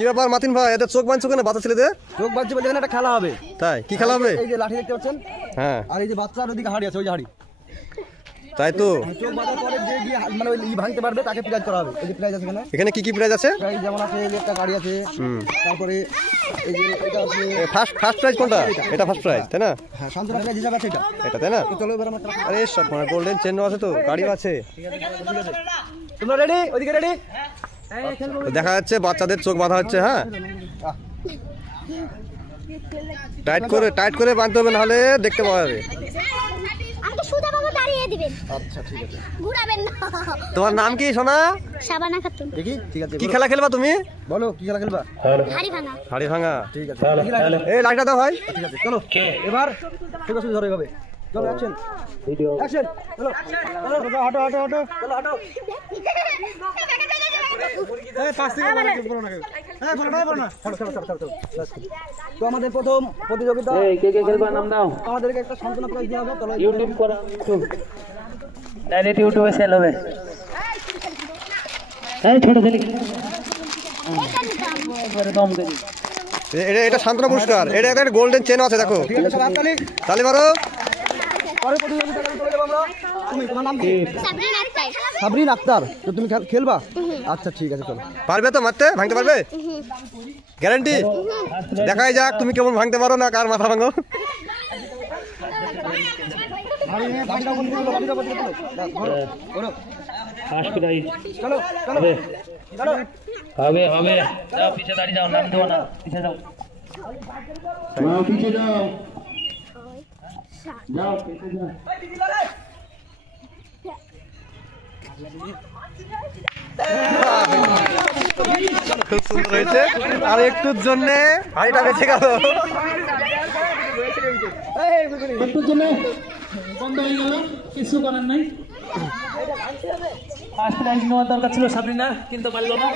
কি ব্যাপার মাতিন ভাই, এদের চোখ বাঁধছো কেন বাচ্চা ছেলেদের? চোখ বাঁধছে বলতে এখানে একটা খেলা হবে। তাই কি খেলা হবে? এই যে লাঠি দেখতে পাচ্ছেন, হ্যাঁ, আর এই যে বাচ্চার ওদিকে হাড়ি আছে, ওই যে হাড়ি। তাই তো চোখ বাঁধার পরে যে গিয়ে মানে ওই ভাঙতে পারবে তাকে প্রাইজ করা হবে। এই যে প্রাইজ আছে এখানে। এখানে কি কি প্রাইজ আছে? প্রাইজ যেমন আছে, এই যে একটা গাড়ি আছে, তারপরে এই যে এটা আছে। ফার্স্ট প্রাইজ কোনটা? এটা ফার্স্ট প্রাইজ তাই না? হ্যাঁ, শান্তনা প্রাইজ হিসাবে আছে এটা। এটা তাই না? তো চলো এবার আমরা। আরে সব মানে গোল্ডেন চেনও আছে, তো গাড়িও আছে। তোমরা রেডি? ওইদিকে রেডি? দেখা যাচ্ছে বাচ্চাদের চোখ বাঁধা হচ্ছে। হ্যাঁ, টাইট করে বাঁধতে হবে, নাহলে দেখতে পাওয়া যাবে। আচ্ছা ঠিক আছে। তোমার নাম কি সোনা? শাবানা খাতুন। দেখি ঠিক আছে। কি খেলা খেলবা তুমি? বলো কি খেলা খেলবা? হাড়ি ভাঙা। ঠিক আছে। এই লাইটটা দাও ভাই। ঠিক আছে চলো এবার সোজা ধরো এইভাবে। চলো অ্যাকশন। Video action. চলো হাঁটো হাঁটো হাঁটো। চলো হাঁটো। এই পাশ থেকে বলো না। হ্যাঁ বলো না। চলো। তো আমাদের প্রথম প্রতিযোগিতা। এই কে খেলবা নাম দাও। আমাদেরকে একটা সান্ত্বনা প্রাইজ দেওয়া হবে। চলো ইউটিউব করা, ডাইরেক্ট ইউটিউবে সেল হবে। এই ছোট ছেলে করে দম দেই। এটা শান্তনা পুরস্কার। এটা একটা গোল্ডেন চেনও আছে, দেখো। ঠিক আছে, সব তালি মারো। পরে প্রতিযোগিতা চলে যাব আমরা। তোমার নাম কি? সাবরিন আক্তার। সাবরিন আক্তার। তো তুমি খেলবা? আচ্ছা ঠিক আছে চলো। পারবে তো মারতে? ভাঙতে পারবে? গ্যারান্টি? দেখাই যাক তুমি কেমন ভাঙতে পারো না কার মাথা ভাঙো। ফার্স্ট প্রাইজ চলো চলো চলো। হবে হবে। যাও পিছে দাঁড়িয়ে যাও, নাম দেবো না, পিছে যাও। পিছে যাও যাও পিছে যাও। খুব সুন্দর হয়েছে। আর একটুর জন্য হাড়িটা বেঁচে গেল। একটুর জন্য বন্ধ হয়ে গেল, কিছু করার নাই। ফার্স্ট প্রাইজ নেওয়ার দরকার ছিল সাবরিনা, কিন্তু পারলো না।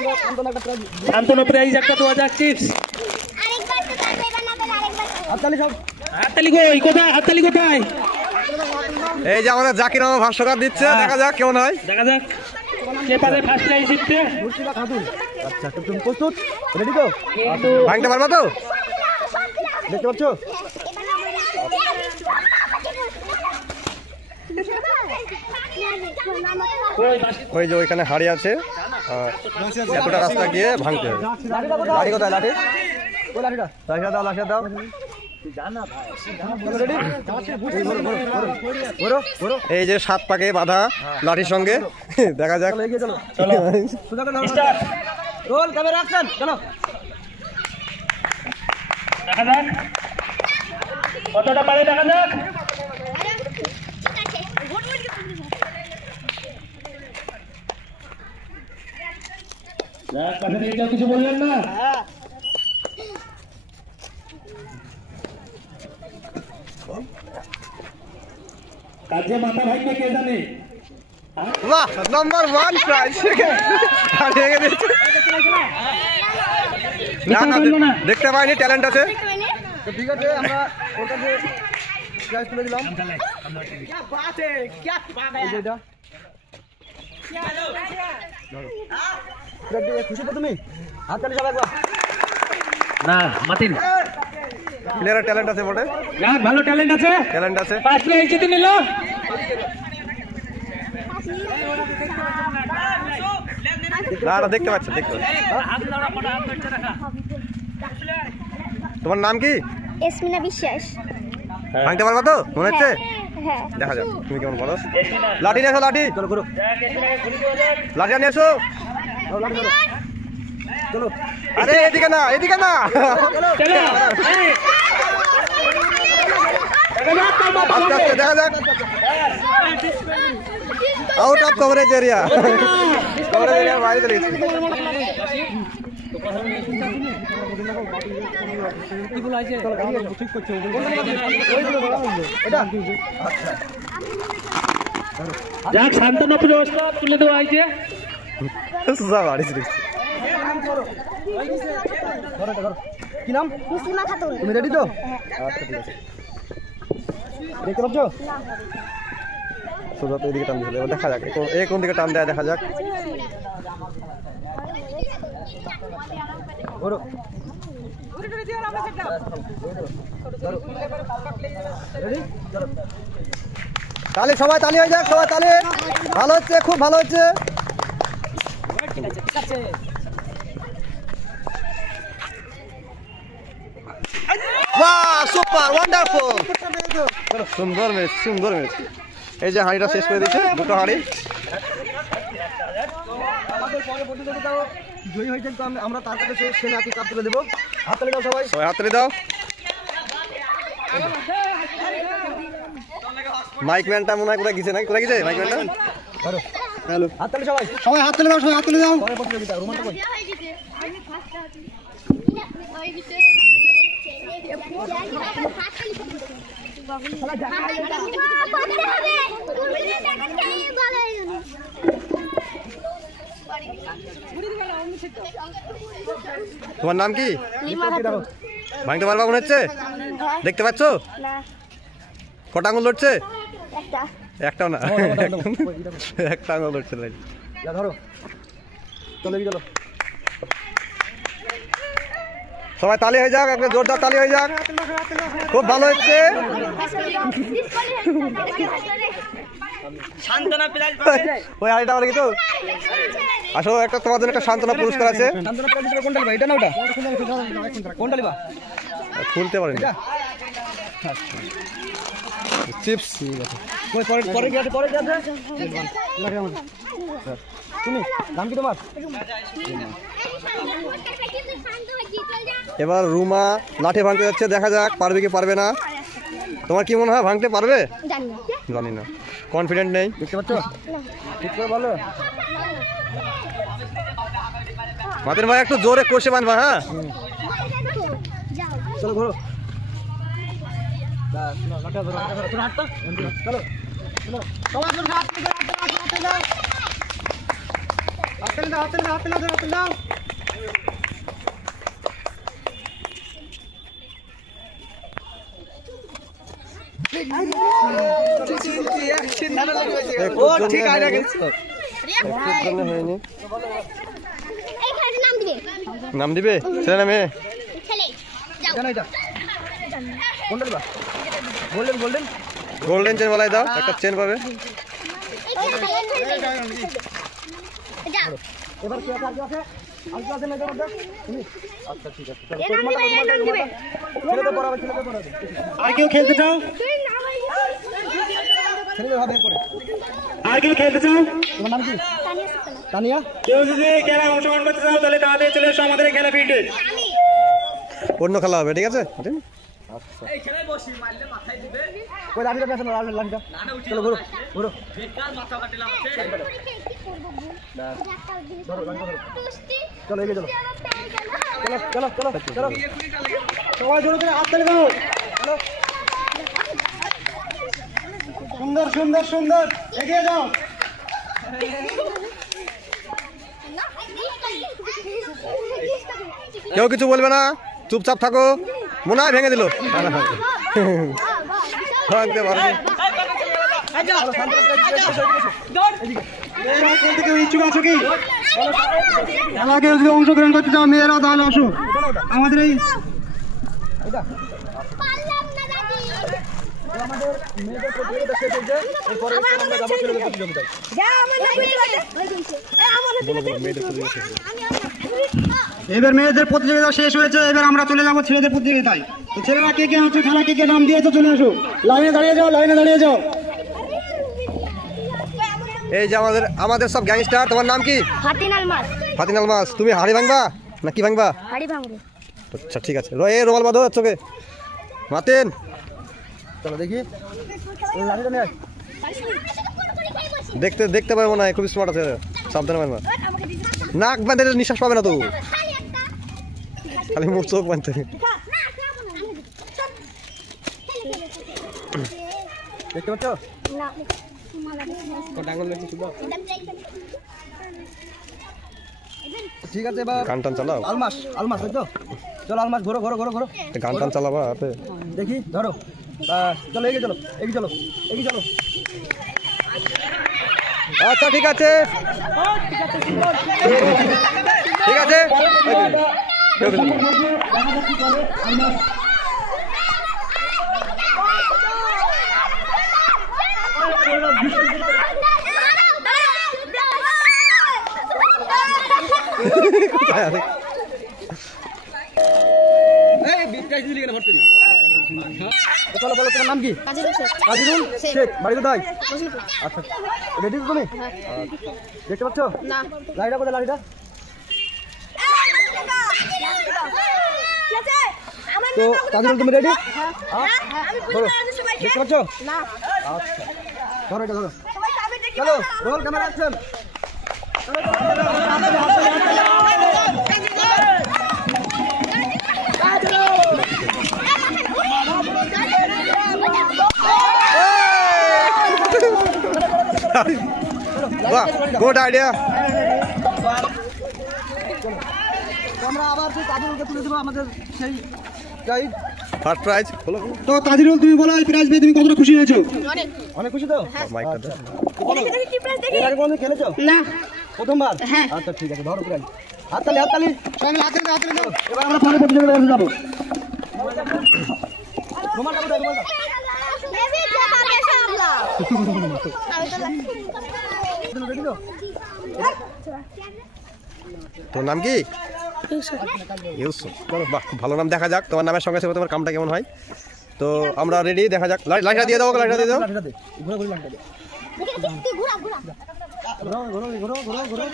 শান্তনা প্রাইজ একটা 2000 টিপস। হাততালি কই? কোথায় হাততালি কোথায়? এই যে আমাদের জাকির আমার ভাষ্যকার দিচ্ছে, দেখা যাক কেমন হয়। দেখা যাক কে পারে ফার্স্ট প্রাইজ জিততে। আচ্ছা তুমি প্রস্তুত? রেডি তো? ভাঙতে পারবা তো? দেখতে পাচ্ছ? ওই যে ওইখানে হাড়ি আছে, এতটা রাস্তা গিয়ে ভাঙতে হবে। লাঠি কোথায়? লাঠি লাঠিটা দাও, লাঠিটা দাও। এই যে 7 পাকে বাঁধা লাঠির সঙ্গে, দেখা যাক। Roll camera action. চলো দেখা যাক কতটা পারে, দেখা যাক। কিছু বললেন না? কাজে মাথা ভাঙবে কে জানে? বাহ, নাম্বার 1 প্রাইজ। দেখতে পাইনি, ট্যালেন্ট আছে। তো ঠিক আছে, আমরা ওর কাছে প্রাইজ তুলে দিলাম। খুশি তো তুমি? হাততালি সবাই একবার। না মাতিন, প্লেয়ারের ট্যালেন্ট আছে বটে। ভালো ট্যালেন্ট আছে, ট্যালেন্ট আছে। ফার্স্ট প্রাইজ জিতে নিল। না দেখতে পাচ্ছি, দেখতে। তোমার নাম কি? এসমিনা বিশ্বাস। ভাঙতে পারবা তো মনে হচ্ছে? হ্যাঁ। দেখা যাক তুমি কেমন পারো। লাঠি নিয়ে এসো, লাঠি। চলো করো, লাঠি নিয়ে এসো। চলো। আরে এদিকে না, এদিকে না। আস্তে আস্তে দেখা যাক। Out of coverage area. Coverage এরিয়ার বাইরে চলে গেছে। যাক, শান্তনা পুরস্কার তুলে দেওয়া হয়েছে। কি নাম? মুসলিমা খাতুন। তুমি রেডি তো? আচ্ছা ঠিক আছে। দেখতে পাচ্ছ? সোজা তো এদিকে টান দিলে দেখা যাক কোন দিকে টান দেয়, দেখা যাক। ঘোরো রেডি চলো তালি সবাই তালি হয়ে যাক, সবাই তালি। ভালো হচ্ছে, খুব ভালো হচ্ছে। বাহ, সুপার, ওয়ান্ডারফুল। সুন্দর ম্যাচ, সুন্দর ম্যাচ। এই যে হাঁড়িটা শেষ করে দিচ্ছে, দুটো হাঁড়ি। আমাদের পরে প্রতিযোগিতা জয়ী হয়েছেন তো আমরা তার কাছে সে নাকি কাপ তুলে দেবো। হাততালি দাও সবাই, সবাই হাততালি দাও। মাইক ম্যানটা মনে হয় কোথায় গেছে, নাকি কোথায় গেছে মাইক ম্যানটা? হ্যালো হাততালি সবাই, সবাই হাততালি দাও, সবাই হাততালি দাও। পরে প্রতিযোগিতা রোমান্ট কই তোমার নাম কি? ভাঙতে পারবা মনে হচ্ছে? দেখতে পাচ্ছ কটা আঙুল লড়ছে? একটাও না, একটা আঙুল লড়ছে। ধরো চলো চলো সবাই তালি হয়ে যাক, একটা জোরদার তালি হয়ে যাক। খুব ভালো হচ্ছে। ওই আড়াইটা বলে তো আসো, একটা তোমার জন্য একটা সান্ত্বনা পুরস্কার আছে। সান্তনা প্রাইজ হিসেবে কোনটা লিবা? এটা না ওটা? কোনটা লিবা? খুলতে পারেনি চিপস। কই পরে পরে গিয়ে পরে যাচ্ছে। তুমি নাম কি তোমার? এবার রুমা লাঠি ভাঙতে যাচ্ছে, দেখা যাক পারবে কি পারবে না। তোমার কি মনে হয়, ভাঙতে পারবে? জানি না, কনফিডেন্ট নেই। দেখতে পাচ্ছ? ঠিক করে বলো। মাতের ভাই একটু জোরে কষে বাঁধবা। হ্যাঁ চলো ঘোরো। লাঠা ধরো, তুমি হাঁটতো। চলো চলো সবাই হাত দাও, হাত দাও, হাত দাও, হাত দাও। ও ঠিক আছে হয়নি। নাম দিবে নাম দিবে ছেলে না মেয়ে? ছেলে যাও কেন এটা কোনটা দিবা? গোল্ডেন গোল্ডেন গোল্ডেন চেন বলাই দাও, একটা চেন পাবে। যাও এবার কি আছে? আর কি আছে না এটা? তুমি আচ্ছা ঠিক আছে চলো। নাম দিবে ছেলেদের পড়াবে, ছেলেদের পড়াবে। আর কেউ খেলতে চাও? ছেলেদের হবে পরে। আর কেউ খেলতে চাও? তোমার নাম কি? তানিয়া। কেউ যদি খেলায় অংশগ্রহণ করতে চাও তাহলে তাড়াতাড়ি চলে এসো আমাদের খেলা ফিল্ডে। অন্য খেলা হবে, ঠিক আছে? কই লাঠিটা পেছনে, লাঠিটা চলো ঘুরো ঘুরো। চলো এগিয়ে চলো চলো চলো চলো চলো সবাই জোরে করে হাত তালি দাও। চলো সুন্দর সুন্দর সুন্দর এগিয়ে যাও। কেউ কিছু বলবে না, চুপচাপ থাকো। মনে হয় ভেঙে দিল, ভাঙতে পারবে। কেউ ইচ্ছুক আছো কি? খেলা কেউ যদি অংশগ্রহণ করতে চাও মেয়েরাও তাহলে আসো আমাদের এই আমাদের মেয়েদের প্রতিযোগিতা শেষ হয়েছে, এরপরে আমরা যাবো ছেলেদের প্রতিযোগিতায়। এবার মেয়েদের প্রতিযোগিতা শেষ হয়েছে, এবার আমরা চলে যাবো ছেলেদের প্রতিযোগিতায়। তো ছেলেরা কে কে হচ্ছে খেলা, কে কে নাম দিয়েছো চলে আসো, লাইনে দাঁড়িয়ে যাও, লাইনে দাঁড়িয়ে যাও। এই যে আমাদের সব গ্যাংস্টার। তোমার নাম কি? ফাতিনাল মাস ফাতিন আলমাস। তুমি হাড়ি ভাঙবা না কি ভাঙবা? হাড়ি ভাঙবো আচ্ছা ঠিক আছে, রোমাল বাঁধো চোখে। মাতেন চলো দেখি লাঠিটা নিয়ে আয়। দেখতে পাবো না, খুব স্মার্ট আছে, সাবধানে মারবা। নাক বাঁধে নিঃশ্বাস পাবে না তো, খালি মুখ চোখ বাঁধতে। দেখতে পাচ্ছ? ঠিক আছে এবার গান টান চালাও, আলমাস আলমাস তাই তো? চলো আলমাস ঘোরো ঘোরো ঘোরো ঘোরো গান টান চালাবা হাতে। দেখি ধরো। চলো এগিয়ে চলো, এগিয়ে চলো, এগিয়ে চলো। আচ্ছা ঠিক আছে, ঠিক আছে। কেউ কিছু না। কোথায় আছে? চলো বলো তোমার নাম কি? কাজিরুল শেখ। বাড়ি কোথায়? আচ্ছা রেডি তো তুমি? দেখতে পাচ্ছ? না। লাইটা কোথায় লাইটা? তো কাজিরুল তুমি রেডি? বলো দেখতে পাচ্ছ? না। আচ্ছা ধরো এটা ধরো। চলো রোল ক্যামেরা অ্যাকশন। বাহ, গুড আইডিয়া। তো আমরা আবার সেই কাজিরুলকে তুলে দেবো আমাদের সেই গাইড। ফার্স্ট প্রাইজ হলো। তো তাজিরুল তুমি বলো এই প্রাইজ পেয়ে তুমি কতটা খুশি হয়েছো? অনেক। অনেক খুশি তো? মাইকটা দে। এর আগে কোনোদিন খেলেছো? না। প্রথমবার? হ্যাঁ। আচ্ছা ঠিক আছে ধরো প্রাইজ। হাততালি হাততালি। সবাই মিলে হাতে দাও। এবার আমরা পরের প্রতিযোগিতায় যাবো। রুমালটা কোথায় রুমালটা? রেডি তো? তোর নাম কি? ইউসুফ। চলো বাহ, খুব ভালো নাম। দেখা যাক তোমার নামের সঙ্গে সঙ্গে তোমার কামটা কেমন হয়। তো আমরা রেডি, দেখা যাক। লাইটটা দিয়ে দাও, লাইটটা দিয়ে দাও। লাঠিটা দে। ঘুরে ঘুরে লাঠিটা দে। ঘুরা ঘুরা। ঘুরো ঘুরো ঘুরো ঘুরো ঘুরো।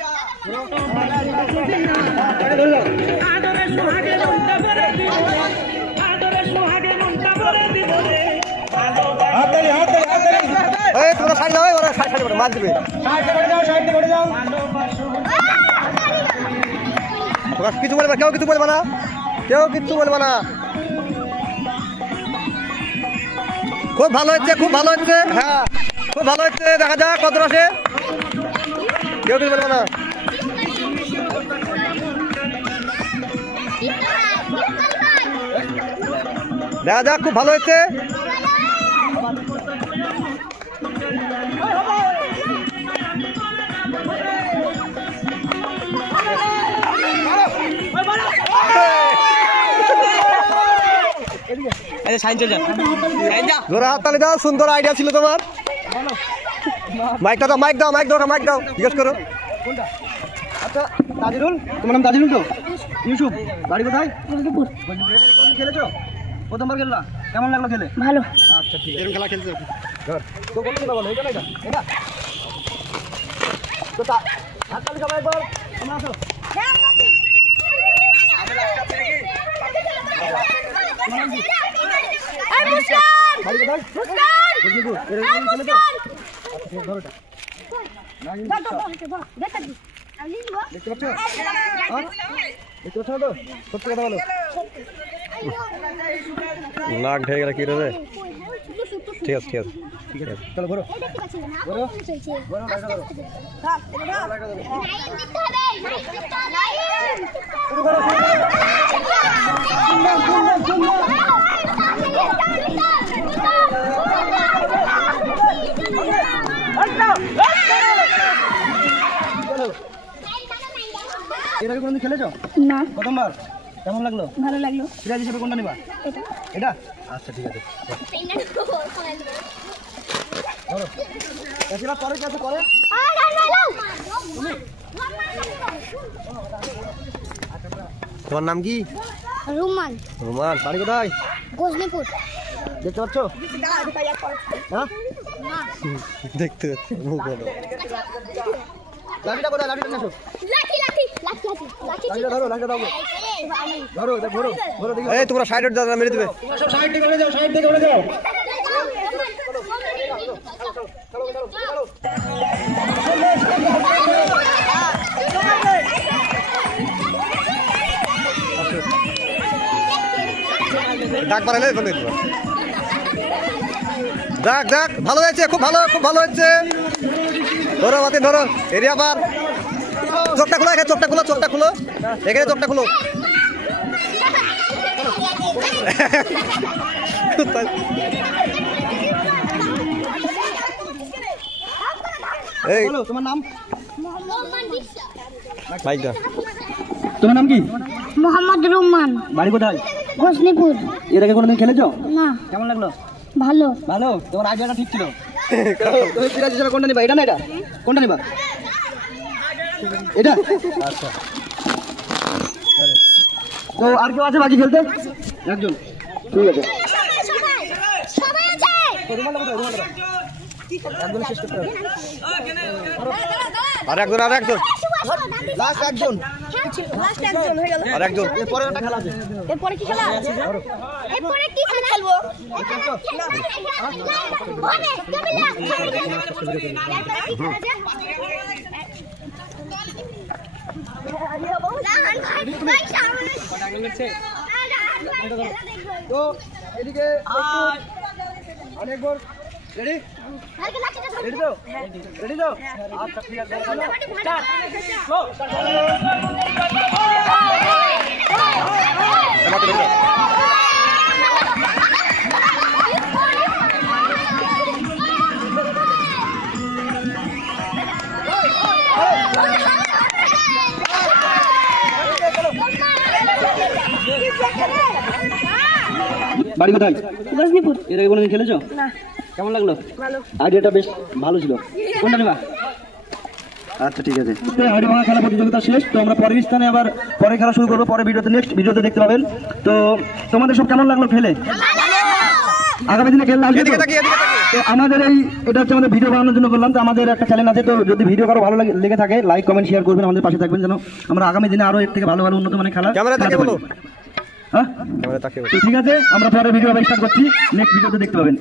এই তোমরা সাইড দাও, ওরা সাইড সাইড মার দিবে। তোমরা কিছু বলবে, কেউ কিছু বলবে না, কেউ কিছু বলবে না। খুব ভালো হচ্ছে, খুব ভালো হচ্ছে। হ্যাঁ খুব ভালো হচ্ছে। দেখা যাক কত রসে। কেউ কিছু বলবে না। দেখা যাক, খুব ভালো হচ্ছে। জোরে হাততালি দাও। সুন্দর আইডিয়া ছিল তোমার। মাইকটা দাও, মাইক দাও, মাইক দাও, মাইক দাও। জিজ্ঞেস করো। কোনটা? আচ্ছা তাজিরুল, তোমার নাম তাজিরুল তো? ইউসুফ। বাড়ি কোথায়? খেলেছো? প্রথমবার খেললা? কেমন লাগলো খেলে? ভালো। আচ্ছা ঠিক আছে। এরকম খেলা খেলছো? তো কোনটা বলো? এটা না এটা? এটা? তো হাততালি সবাই একবার। তোমরা আসো। বাড়ি কোথায়? বুঝলি? এরকম খেলেছো? আচ্ছা ঠিক আছে, ধরো এটা। দেখতে পাচ্ছ? হ্যাঁ? দেখতে পাচ্ছ না তো? সত্যি কথা বলো। নাক ঢেকে গেলে কি হবে? ঠিক আছে, ঠিক আছে, ঠিক আছে। চলো ঘোরো। ঘোরো। ঘোরো, লাইটটা ধরো। শুরু করো, শুরু করো। চলো। এর আগে কোনদিন খেলেছো? না। প্রথমবার? কেমন লাগলো? ভালো লাগলো। প্রাইজ হিসেবে কোনটা নিবা? এটা। এটা? আচ্ছা ঠিক আছে। ধরো। এবার পরে ক্লাসে করে। তোমার নাম কি? রুমান। রোমান। বাড়ি কোথায়? গোজনিপুর। দেখতে পাচ্ছ? হ্যাঁ? দেখতে পাচ্ছি, মুখ বলো। লাঠিটা কোথায়? লাঠিটা নিয়ে আসো। লাঠি লাঠি লাঠি লাঠি লাঠি। লাঠিটা ধরো, লাঠিটা দাও। ধরো, এটা ঘোরো। ঘোরো দেখি। এই তোমরা সাইড দাও, মেরে দিবে। সব সাইড থেকে উঠে যাও, সাইড থেকে উঠে যাও। ডাক পারালে বলে দিবা। যাক যাক, ভালো হয়েছে, খুব ভালো, খুব ভালো হচ্ছে। ধরো মাতি, ধরো। Area per. চোখটা খোলো, এখানে চোখটা খুলো, চোখটা খুলো, এখানে চোখটা খুলো। এই বলো তোমার নাম? মোহাম্মদ বিশ্বাস। বাইক দা। তোমার নাম কি? মোহাম্মদ রুম্মান। বাড়ি কোথায়? ঘোষণীপুর। এর আগে কোনোদিন খেলেছো? না। কেমন লাগলো? ভালো। ভালো, তোমার আইডিয়াটা ঠিক ছিল। তুমি সিরাজ হিসেবে কোনটা নিবা? এটা না এটা? কোনটা নিবা? এটা? আচ্ছা। তো আর কেউ আছে বাকি খেলতে? একজন। ঠিক আছে। সবাই আছে। একজন শেষ করতে হবে। আর একজন লাস্ট একজন। আর একজন এরপরে একটা খেলা আছে। এরপরে কি খেলা আছে? এরপরে কি খেলা খেলবো? তো এদিকে অনেক বল রেডি রেডি তো রেডি তো আচ্ছা ঠিক আছে বাড়ি কোথায়? ঘোষণীপুর। এর আগে কোনোদিন খেলেছো? না। কেমন লাগলো? ভালো। আইডিয়াটা বেশ ভালো ছিল। কোনটা নেবা? আচ্ছা ঠিক আছে। হাড়ি ভাঙা খেলা প্রতিযোগিতা শেষ। তো আমরা পরের স্থানে আবার পরে খেলা শুরু করবো, পরে ভিডিওতে নেক্সট ভিডিওতে দেখতে পাবেন। তো তোমাদের সব কেমন লাগলো খেলে? আগামী দিনে খেললে আসবে তো? তো আমাদের এটা হচ্ছে আমাদের ভিডিও বানানোর জন্য করলাম। তো আমাদের একটা চ্যানেল আছে, তো যদি ভিডিও কারো ভালো লেগে থাকে লাইক কমেন্ট শেয়ার করবেন, আমাদের পাশে থাকবেন যেন আমরা আগামী দিনে আরো এর থেকে ভালো ভালো উন্নত মানের খেলা ক্যামেরা তাকিয়ে খেলাতে বলো। পারি। হ্যাঁ ক্যামেরা তাকিয়ে বলো। তো ঠিক আছে, আমরা পরে ভিডিও স্টার্ট করছি, নেক্সট ভিডিওতে দেখতে পাবেন।